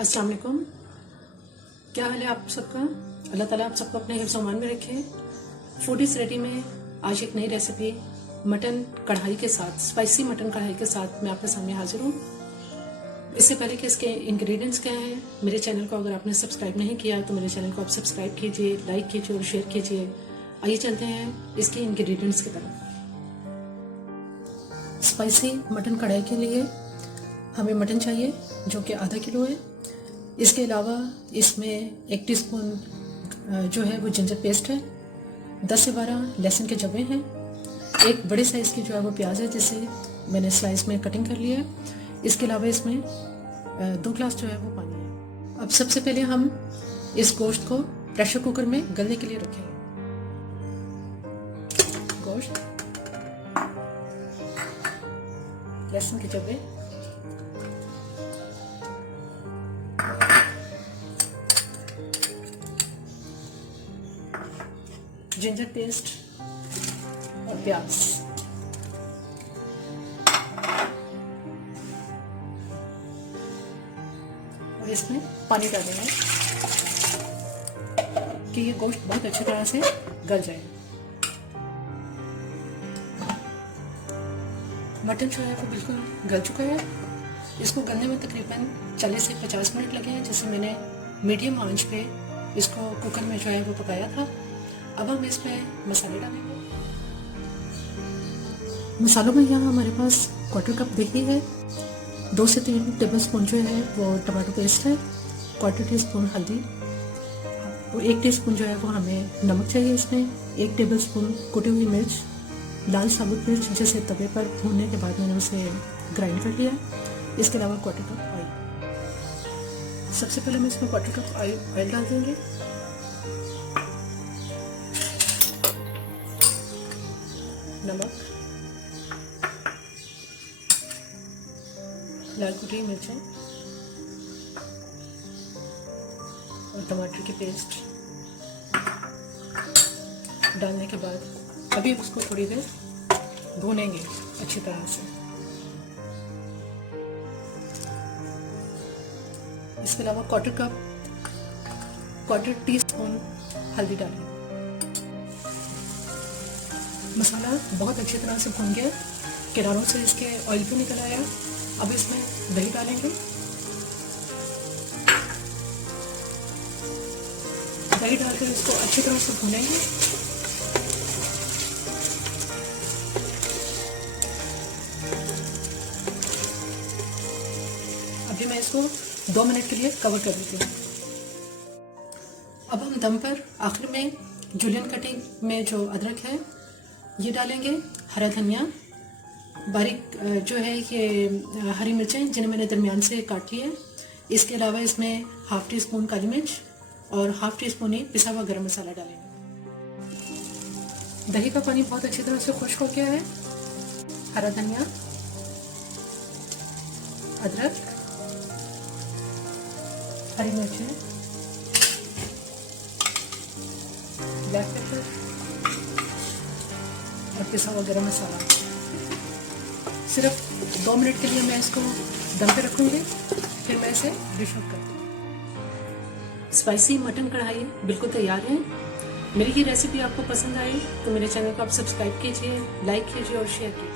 अस्सलाम वालेकुम। क्या हाल है आप सबका? अल्लाह ताला आप सबको अपने हिफ्ज़ अमान में रखे। फूडीज़ रेडी में आज एक नई रेसिपी मटन कढ़ाई के साथ, स्पाइसी मटन कढ़ाई के साथ मैं आपके सामने हाजिर हूँ। इससे पहले कि इसके इंग्रेडिएंट्स क्या हैं, मेरे चैनल को अगर आपने सब्सक्राइब नहीं किया तो मेरे चैनल को आप सब्सक्राइब कीजिए, लाइक कीजिए और शेयर कीजिए। आइए चलते हैं इसके इंग्रेडिएंट्स की तरफ। स्पाइसी मटन कढ़ाई के लिए हमें मटन चाहिए जो कि आधा किलो है। इसके अलावा इसमें 1 टीस्पून जो है वो जिंजर पेस्ट है, 10 से 12 लहसुन के जवे हैं, एक बड़े साइज़ की जो है वो प्याज है जिसे मैंने स्लाइस में कटिंग कर लिया है। इसके अलावा इसमें 2 ग्लास जो है वो पानी है। अब सबसे पहले हम इस गोश्त को प्रेशर कुकर में गलने के लिए रखेंगे। गोश्त, लहसुन के जवे, जिंजर पेस्ट और प्याज। और इसमें पानी डालेंगे कि ये गोश्त बहुत अच्छी तरह से गल जाए। मटन जो है वो बिल्कुल गल चुका है। इसको गलने में तकरीबन 40 से 50 मिनट लगे हैं, जिससे मैंने मीडियम आंच पे इसको कुकर में जो है वो पकाया था। अब हम इसमें मसाले डालेंगे। मसालों में यहाँ हमारे पास 1/4 कप दही है, 2 से 3 टेबलस्पून जो है वो टमाटो पेस्ट है, 1/4 टीस्पून हल्दी और 1 टीस्पून जो है वो हमें नमक चाहिए। इसमें 1 टेबलस्पून कुटी हुई मिर्च, लाल साबुत मिर्च जिसे तवे पर भूनने के बाद मैंने उसे ग्राइंड कर लिया। इसके अलावा 1/4 कप ऑयल। सबसे पहले मैं इसमें 1/4 कप ऑयल डाल देंगे। नमक, लाल कुटी मिर्चें और टमाटर की पेस्ट डालने के बाद अभी उसको थोड़ी देर भूनेंगे अच्छी तरह से। इसके अलावा 1/4 टीस्पून हल्दी डालें। मसाला बहुत अच्छी तरह से भून गया, किनारों से इसके ऑयल भी निकल आया। अब इसमें दही डालेंगे। दही डालकर इसको अच्छी तरह से भूनेंगे। अभी मैं इसको 2 मिनट के लिए कवर कर देती हूँ। अब हम दम पर आखिर में जूलियन कटिंग में जो अदरक है ये डालेंगे, हरा धनिया, बारीक जो है ये हरी मिर्चें जिन्हें मैंने दरमियान से काट लिया है। इसके अलावा इसमें 1/2 टीस्पून काली मिर्च और 1/2 टीस्पून ही पिसा हुआ गरम मसाला डालेंगे। दही का पानी बहुत अच्छी तरह से खुश्क हो गया है। हरा धनिया, अदरक, हरी मिर्चें, ब्लैक पेपर और पिसा हुआ गरम मसाला। सिर्फ 2 मिनट के लिए मैं इसको दम पे रखूंगी, फिर मैं इसे डिश आउट करती हूँ। स्पाइसी मटन कढ़ाई बिल्कुल तैयार है। मेरी ये रेसिपी आपको पसंद आई तो मेरे चैनल को आप सब्सक्राइब कीजिए, लाइक कीजिए और शेयर कीजिए।